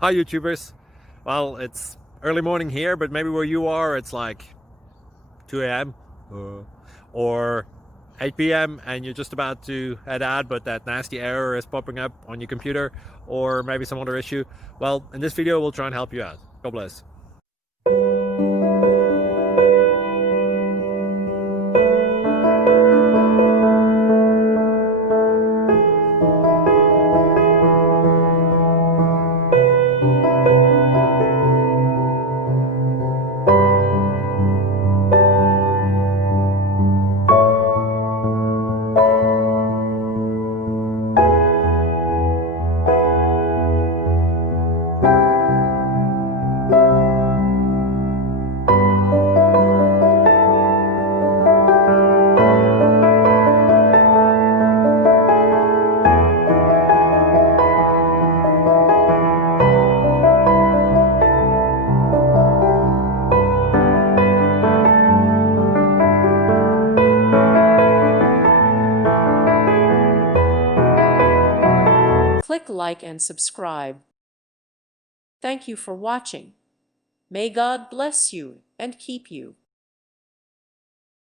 Hi YouTubers. Well, it's early morning here, but maybe where you are it's like 2 a.m. or 8 p.m. and you're just about to head out, but that nasty error is popping up on your computer, or maybe some other issue. Well, in this video we'll try and help you out. God bless. Click like and subscribe. Thank you for watching. May God bless you and keep you.